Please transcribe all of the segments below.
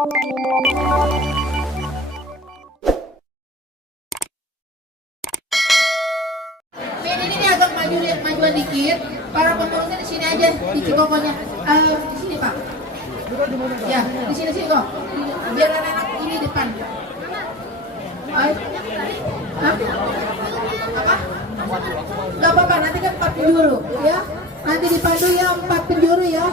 Ini nih agak majuan dikit. Para pengurusnya di sini aja, di Cikokonya. Di sini Pak. Ya, di sini kok. Biar anak-anak ini depan. Hah? Apa? Gak apa-apa, nanti kan 4 penjuru ya. Nanti dipandu ya 4 penjuru ya.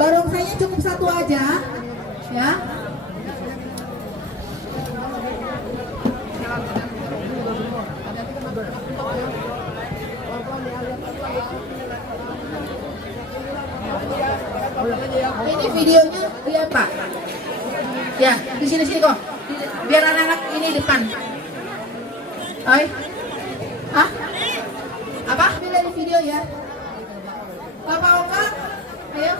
Barongsainya cukup 1 aja ya. Ini videonya lihat Pak. Ya, di sini kok. Biar anak-anak ini depan. Oi. Hah? Apa? Ini dari video ya. Bapak Oka, ayo.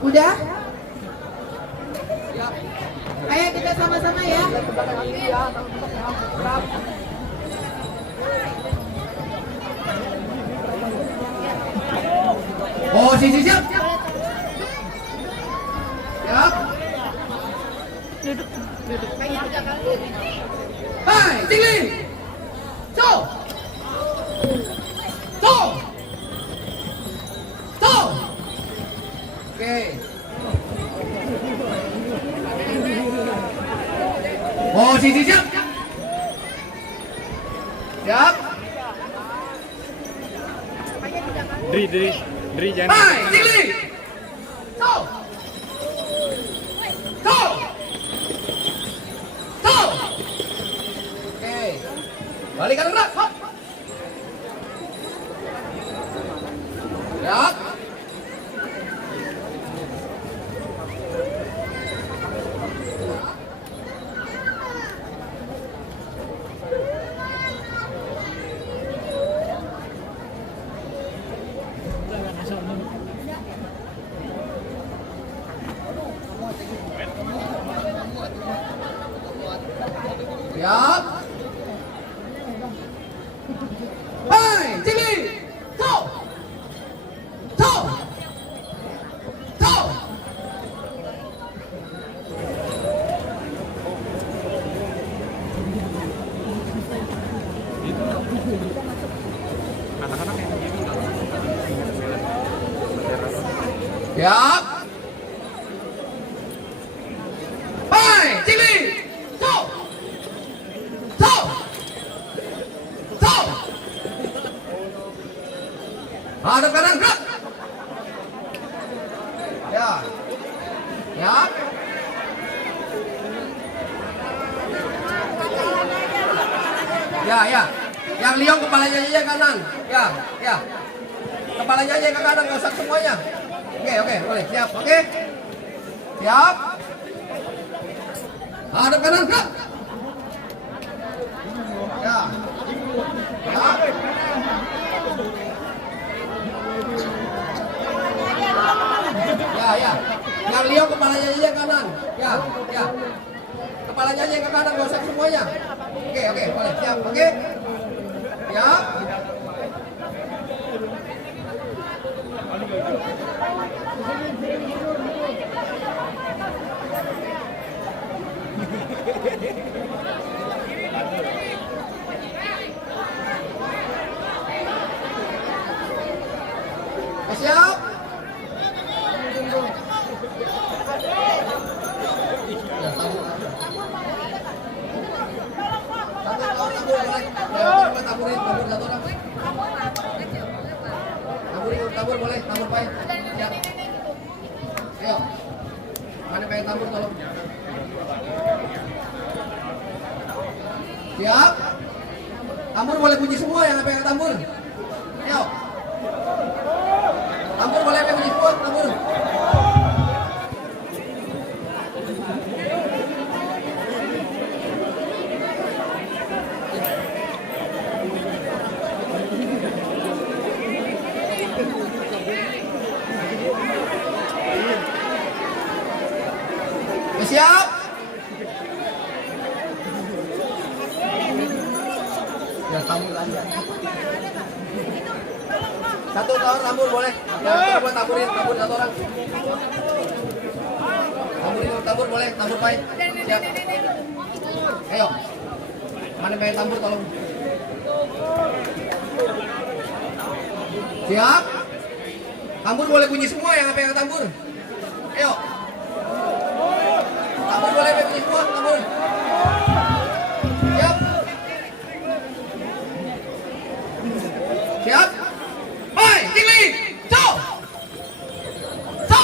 Udah? Ayo kita sama-sama ya. Posisi siap. Siap. Hai, tinggi. So. Oke. Posisi siap. Siap. Dri jangan. Hai, tinggi. So. Oke. Balikan gerak. Hop. Siap. Siap. Hai, tinggi. So. Anak-anak yang begini. Siap. Hai, tinggi. So. Hadap kanan, gerak. Ya. Siap. Ya. Yang liong kepalanya aja kanan. Ya. Kepalanya aja ke kanan, nggak usah semuanya. Oke, boleh. Siap. Oke. Siap. Hadap kanan, gerak. Ya. Ya. Yang liong kepalanya aja kanan. Ya. Kepalanya aja ke kanan, nggak usah semuanya. Oke, boleh. Siap. Oke. Siap. Siap. Tabur boleh, tabur baik. Siap. Ayo. Mana pengen tabur tolong. Siap. Tambur boleh bunyi semua yang pengen tambur. Ayo. Tambur boleh bunyi semua, tambur. siap. Ya, tambur aja. Satu orang tambur boleh. Ya, buat tamburin, tambur satu orang. Tambur boleh, tambur pai. Siap. Ayo. Mana main tambur tolong. Siap. Tambur boleh bunyi semua yang pegang tambur. Ayo. Tambur boleh bunyi semua, tambur. Siap. Siap. Hai, tinggi. Go. Go.